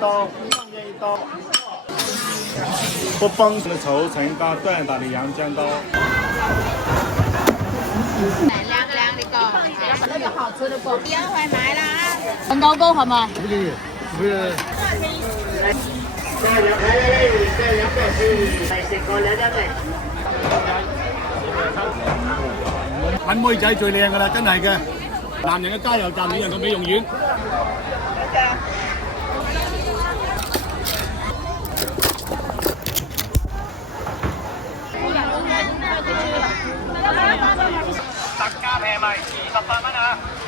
刀，上面一刀。不崩的稠层高锻打的洋姜刀。凉的糕，那个好吃的糕，不要快买了啊！蛋糕糕係咪？不是，不是。揾妹仔最靚噶啦，真係嘅。男人嘅加油站，女人嘅美容院。特價平賣28蚊啊！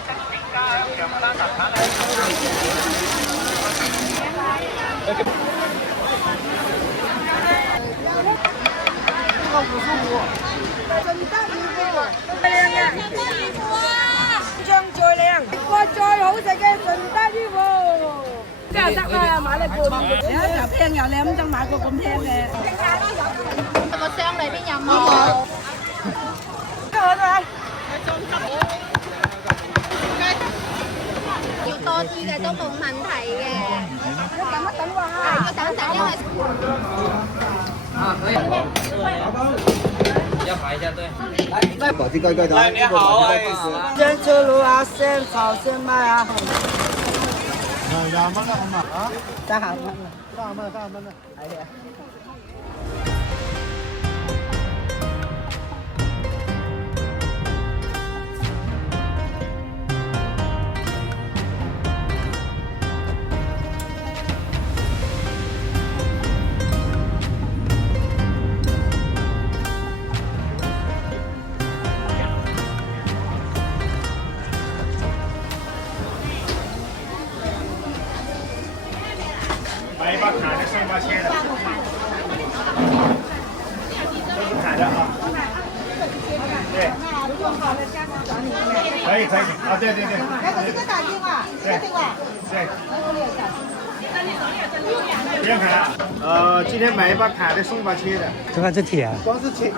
精選家香長灘特產啊！這個55，順德魚腐啊！醬最靚，個最好食嘅順德魚腐。真係得啦，買嚟半。又平又靚，咁就買個咁平嘅。個箱裏邊有冇？要多啲嘅都冇問題嘅。等一等喎，要等等，因為可以。要排一下队。来，保鸡盖盖的。哎，你好，哎。先出炉啊，先炒先卖啊。20蚊啦，好嘛？啊30蚊啦。30蚊啦。係啊。买一把砍的，送一把切的，都是砍的啊。对，可以啊，对。来，我这个打电话，打电话。对。不用砍了。今天买一把砍的，送一把切的。这个是铁啊。光是切。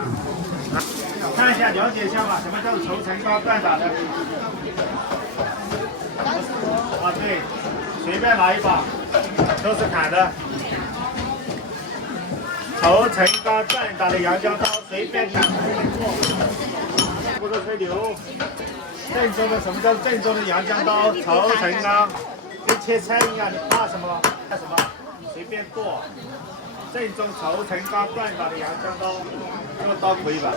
看一下，了解一下吧，什么叫做稠层高锻打的？啊，对，随便拿一把。都是砍的，稠层高锻打的洋姜刀，随便砍。不是吹牛，正宗的什么叫正宗的洋姜刀？稠层高，跟切菜一样，你怕什么？怕什么？随便剁。正宗稠层高锻打的洋姜刀，这个刀可以吧？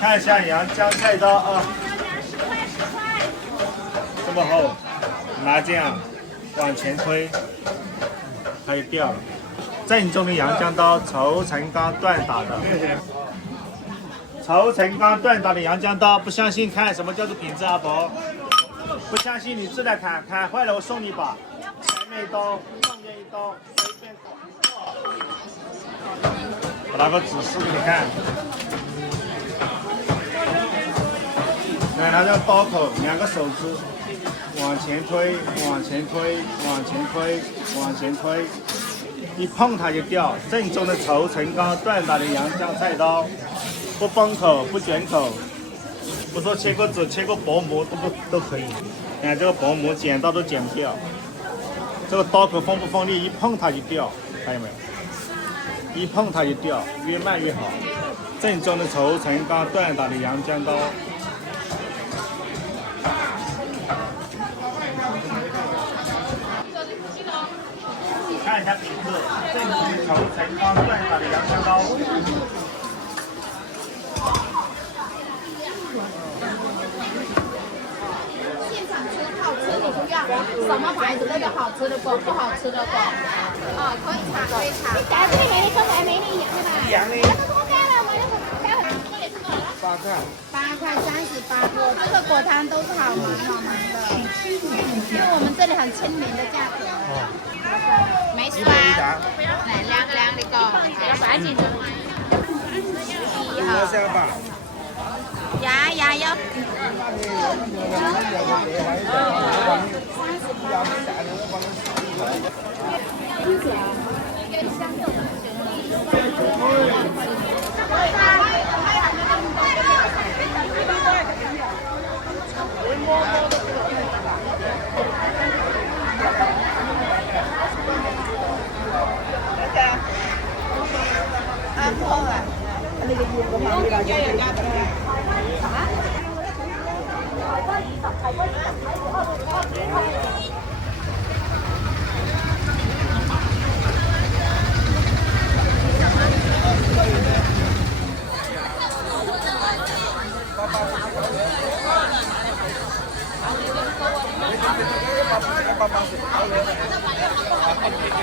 看一下洋姜菜刀啊，这么厚，拿这样。往前推，它就掉了。正宗的洋姜刀，稠层高锻打的。稠层高锻打的洋姜刀，不相信看什么叫做品质阿婆？不相信你自来砍，砍坏了我送你一把。前面一刀，中间一刀，随便砍。我拿个指示给你看。拿这个刀口，2个手指。往前推，往前推，往前推，往前推，一碰它就掉。正宗的稠层高锻打的洋姜菜刀，不崩口，不卷口，不说切过纸、切过薄膜都可以。你看这个薄膜剪刀都剪不掉。这个刀口锋不锋利，一碰它就掉，看见没有？一碰它就掉，越慢越好。正宗的稠层高锻打的洋姜刀。看一下品质，正宗稠层高锻打的洋姜刀。现场吃好吃你不要，什么牌子都有好吃的果，不好吃的果。哦，可以查，可以查。改不美丽，跟白美丽一样的吧？一样的。那个多干了，我那个干了，这也是多少？8块。8块38个，这个果汤都是好蛮的，因为我们这里很亲民的价格。没事啊，来凉的糕，要赶紧的。要。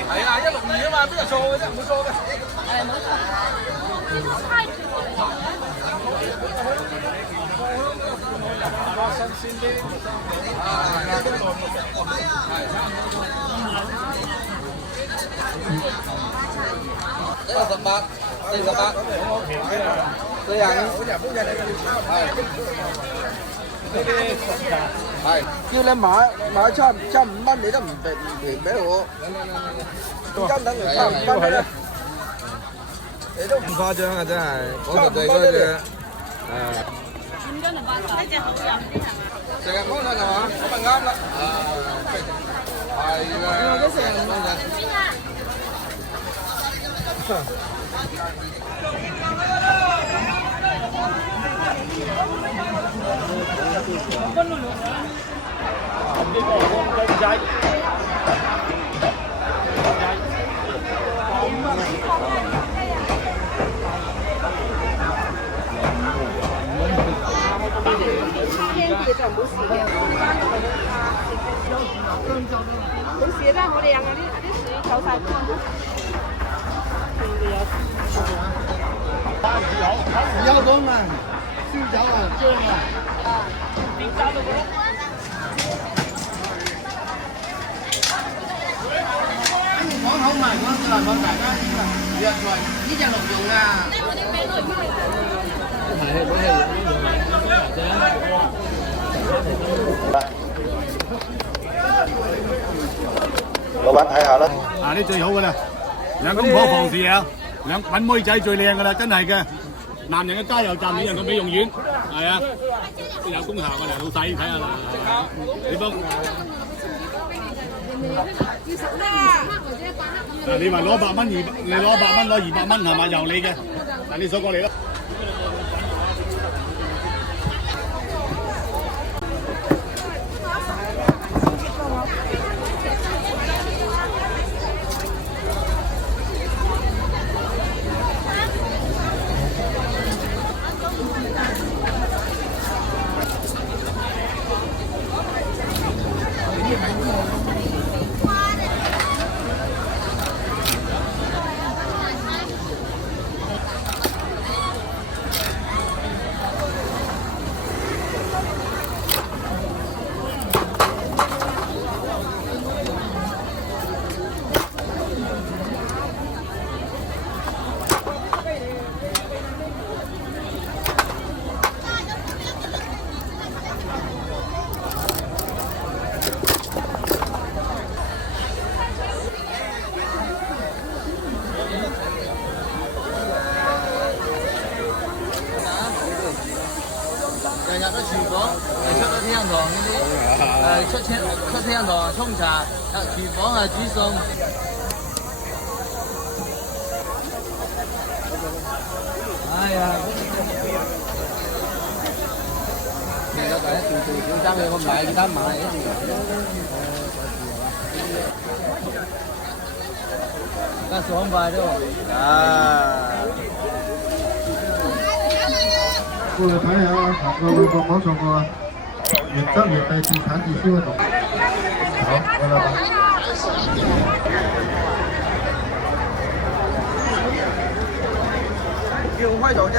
係啊，162啊嘛，邊度錯嘅啫，唔會錯嘅。新鮮啲。18，48，對人。係，叫你買差5蚊，你都唔俾我，根等佢差5蚊咧，你都唔誇張啊！真係，我哋嗰隻成日幫襯係嘛？咁咪啱啦。係㗎。我成日幫襯。冇事啦，我哋有啲水走晒光。腰功啊，手腳啊，這樣啊。講好埋嗰個我大家約來呢隻鹿茸啊。老闆睇下啦。啊，呢最好噶啦，兩公婆房事啊，揾妹仔最靚噶啦，真係嘅。男人嘅加油站，女人嘅美容院，係啊，都有功效嘅嚟，老細睇下啦。你幫。嗱，你話攞100蚊你攞100蚊攞200蚊係嘛？由你嘅，嗱你數過嚟咯。入咗廚房，出咗廳堂嗰啲，出廳堂沖茶，入廚房啊煮餸。哎呀！其實第一做小生意，我買幾單買一啲。而家爽快咯！啊！過嚟睇下啊，行過網上個原汁原味地產地銷嗰度。好，過來吧。要開到啫。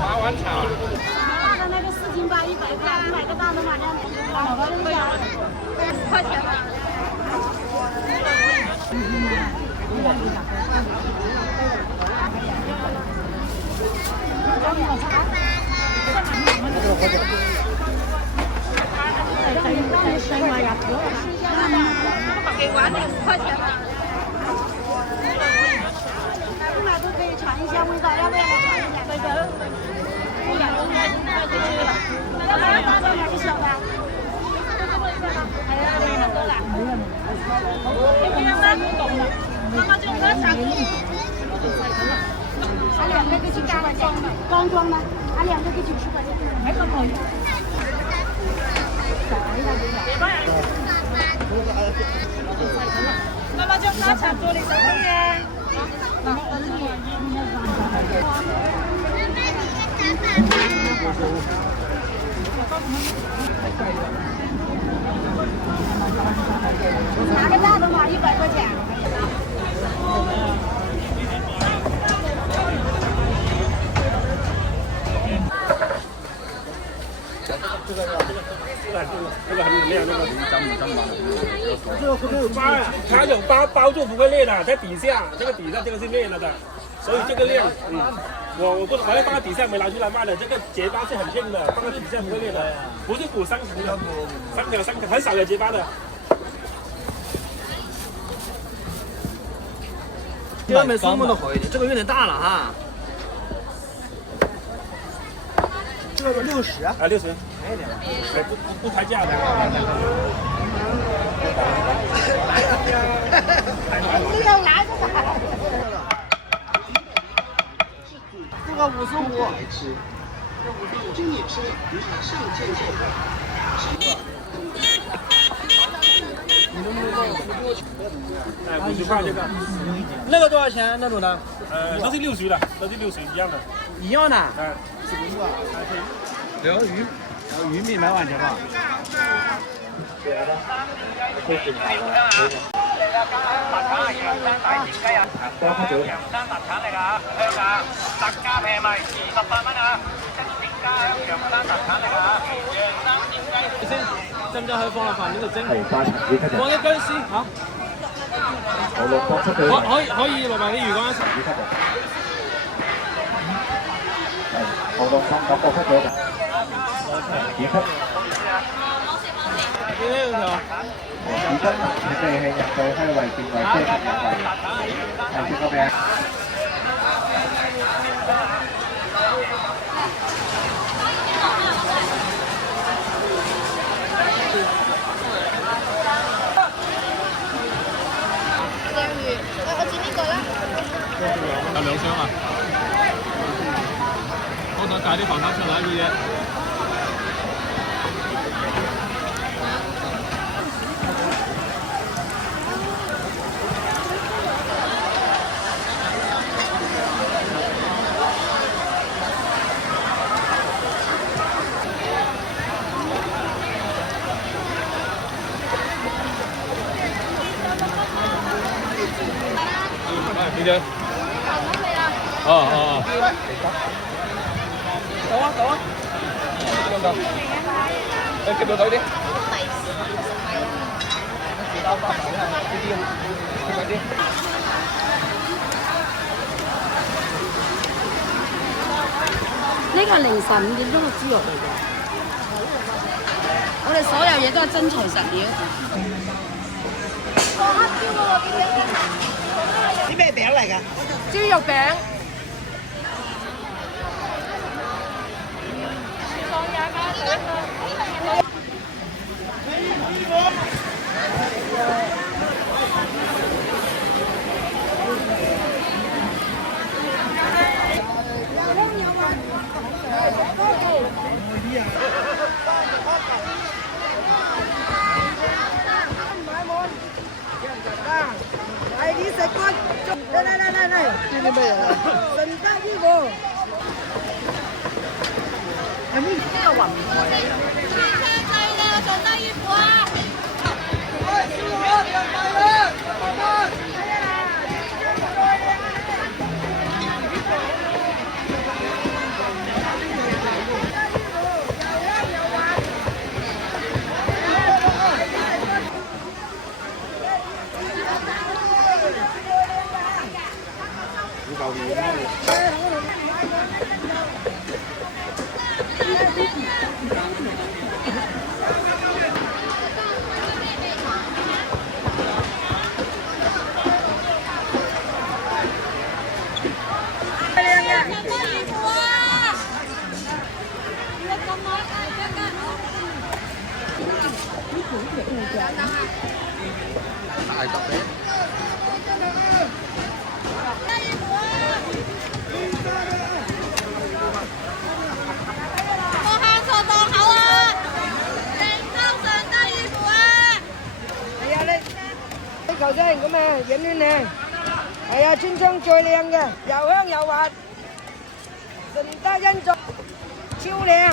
麻丸茶。大的那个4斤8，100块，你买个大的嘛，老的那个10块钱吧。给完的5块钱吧。不买都可以尝一下味道，要不要来尝一下？两个给90块钱，刚装的，两个给90块钱，还可以。妈妈叫他抢做你什么呀？拿个大的嘛，100块钱。这个很亮，这个这个不会疤呀，它有包住不会裂的，在底下这个底下这个是裂了的，所以这个亮，我要放在底下没拿出来卖的，这个结疤是很硬的，放在底下不会裂的，不是补伤层的，伤口很少有结疤的。这边书门都好一点，这个有点大了哈。这个60啊，60，便宜点，不抬价的。你要拿着吧。这个55。哎，50块这个。那个多少钱？那种的？都是60的，都是60一样的。一样的。哎。聊鱼米买完钱吧。使唔使可以放落飯面度蒸？放一斤先嚇。可以落埋啲魚乾一齊。好多3個角出咗嘅。幾級？呢條。紙巾你哋係入到開胃變為即係入胃，係邊個名？我知呢個啦。有2箱啊！我想帶啲飯盒上嚟啲嘢。邊隻？哦。到啊！點樣㗎？你接到隊啲？呢個係凌晨5點鐘嘅豬肉嚟嘅，我哋所有嘢都係真材實料。啲咩餅嚟㗎？豬肉餅。係你食過？嚟，呢啲咩啊？順德呢個。係咩？呢個雲台嚟嘅。順德魚腐啊！大隻嘅。球星咁啊，影靚靚，係啊，專槍最靚嘅，又香又滑，順德欣作超靚，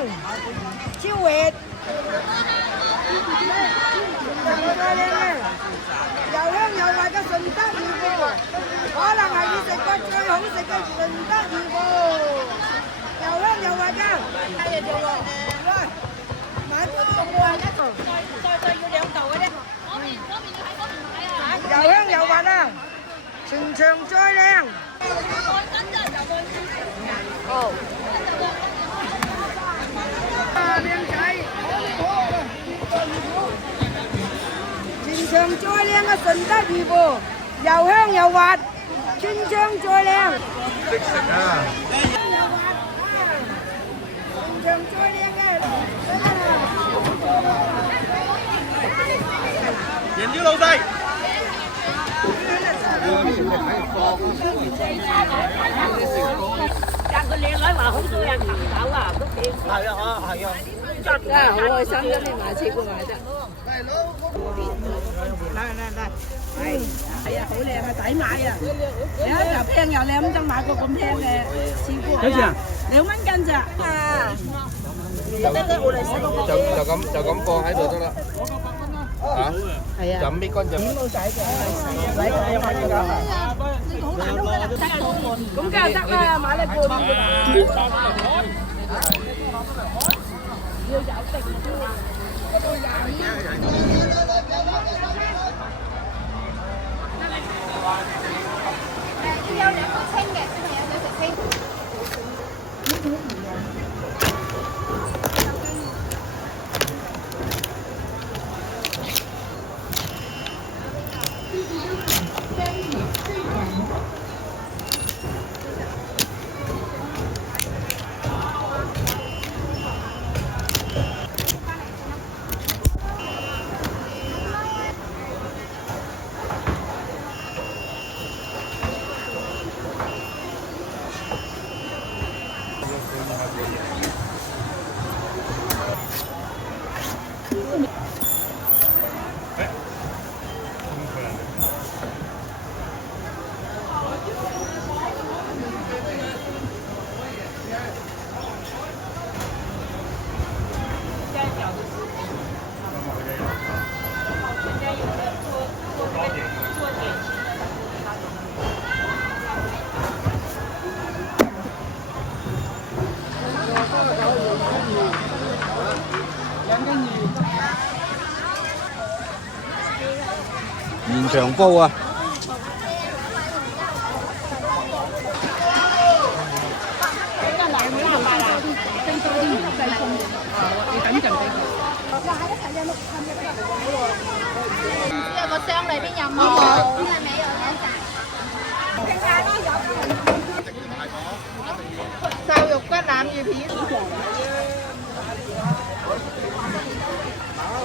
超滑，最靚嘅，又香又滑嘅順德魚腐，可能係你食過最好食嘅順德魚腐，又香又滑㗎，係條喎，喂，買多個啊，再要兩嚿嘅啫。又香又滑啊！全場最靚。好。啊，靚仔！全場最靚嘅順德魚腐，又香又滑，全場最靚。識食啊！又滑啊！全場最靚嘅。贏咗老細。但個靚女話好多人行走啊，都幾係啊，係啊，真係好開心，今年買次過買啫。嚟，係啊，好靚啊，抵買啊！有一又平又靚，咁就買個咁平嘅次過。幾錢啊？2蚊斤咋？啊！就咁放喺度得啦。嚇？係啊。就搣乾淨。冇使嘅。好難都得啦，咁梗係得啦，買嚟半。要有定要有兩個清嘅，先係有兩隻清。現場煲啊！有個箱裏邊有冇？係咪有瘦肉骨腩魚片。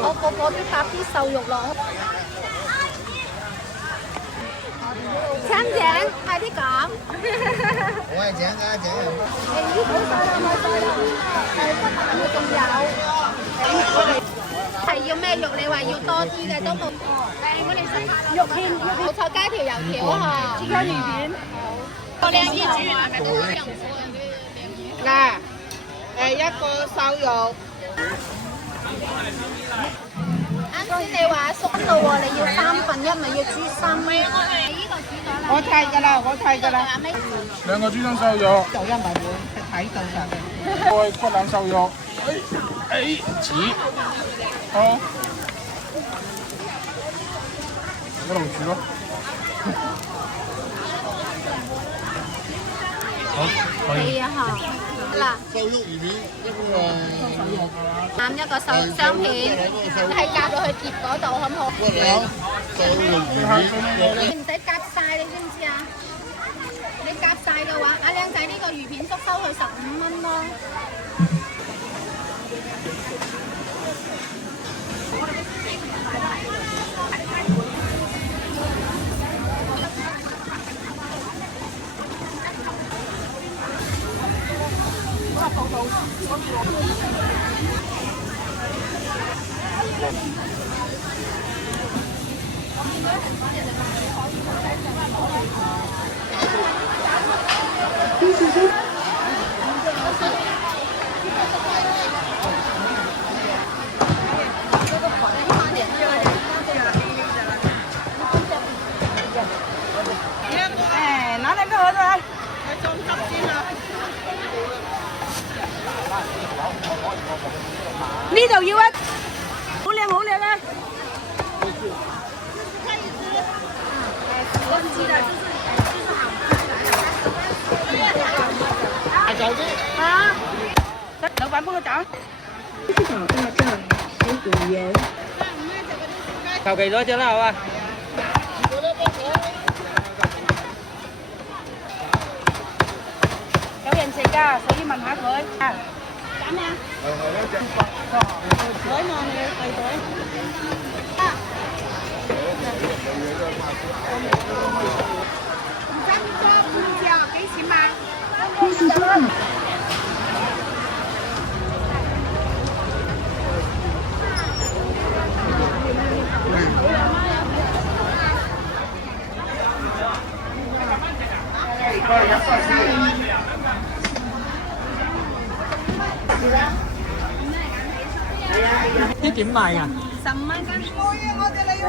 我個個都搭啲瘦肉落。請井，快啲講。我係井㗎，井人。誒，好晒啦，冇晒啦。誒，骨腩嘅仲有。係要咩肉？你話要多啲嘅都冇。我哋食下肉片，冇錯，加條油條啊。加魚片。好。靚魚煮完係咪都好用火？嗱，一個瘦肉。啱先你話縮到喎，你要1/3，咪要豬心咩？我睇㗎啦，我睇㗎啦。兩個豬心瘦肉，就因為會睇到㗎。骨腩瘦肉，似，好，一路煮咯。好，可以。係啊嚇，嗱。瘦肉魚片一個攬一個瘦雙片，係夾到去碟嗰度，好唔好？骨腩瘦肉魚片。你唔使夾晒，你知唔知啊？你夾晒嘅話，阿靚仔呢個魚片叔收佢15蚊咯。哎，拿两个盒子来。呢度要啊，好靚好靚啊！大手啲。啊，老闆幫我找。求其咗隻啦，好啊。有人食㗎，所以問下佢。揀咩啊？水嘛，你要遞水。三個半條幾錢嘛？啲點賣啊15蚊斤。我哋嚟用。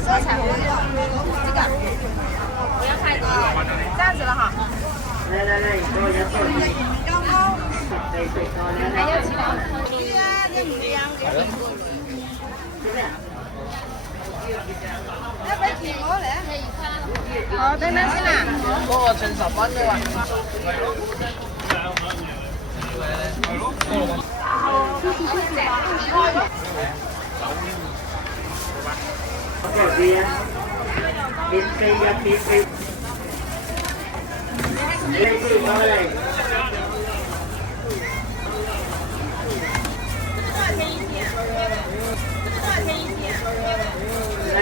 色彩红这个不要太多，这样子了哈。还要几毛？一俾錢我嚟。哦，等等先啦。嗰個稱10蚊啫嘛。免費入免費，你哋過嚟。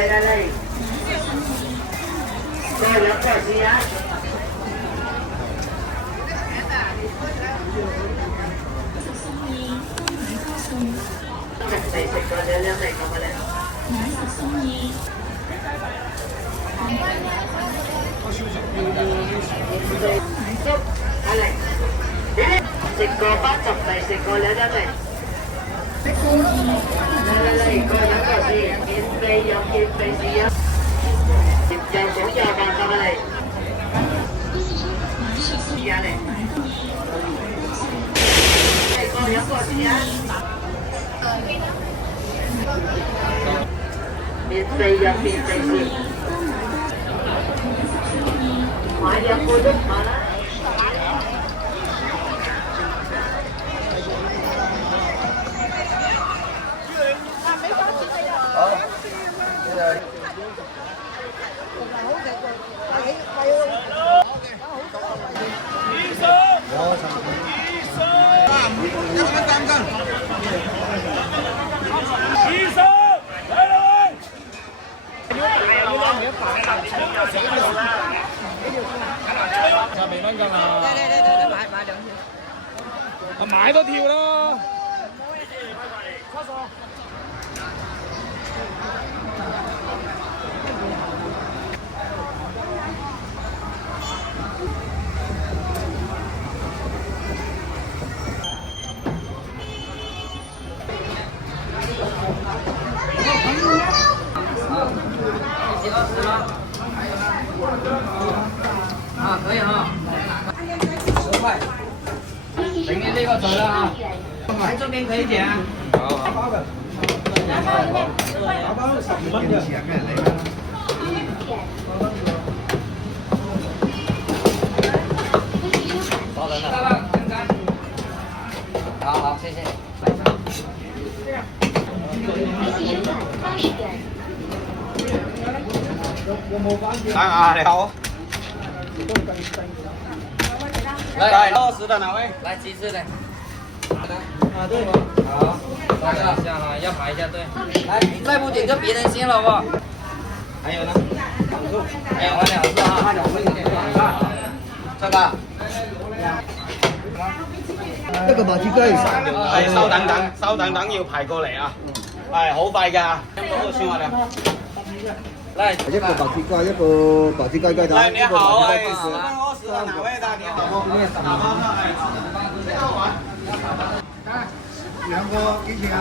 嚟，過兩個試下。你食過兩兩嚟咁嘅咧？係嚟，食過80嚟，食過兩兩嚟。嚟，過兩個試，免費有免費試啊！又講又話咁嘅嚟，試下嚟。嚟過兩個試啊！免費有免費試。買兩個都買啦。100蚊㗎嘛？嚟，買兩條。買多條咯。啊，可以哈。10塊。今天这个走了啊，来这边可以减。好。打包12蚊嘅。稍等了。好，谢谢。啊，你好。来，多10的哪位？来鸡翅的。对。好，等一下哈，要排一下队。来，再不点就别人先了，好不好？还有呢？两碗2次啊，2份这个。一個白切雞。係稍等，要排過嚟啊！係好快㗎，算我哋。來，一個白切雞，一個白切雞雞蛋。來，你好，哎，是哪位的？你好，2個幾錢啊？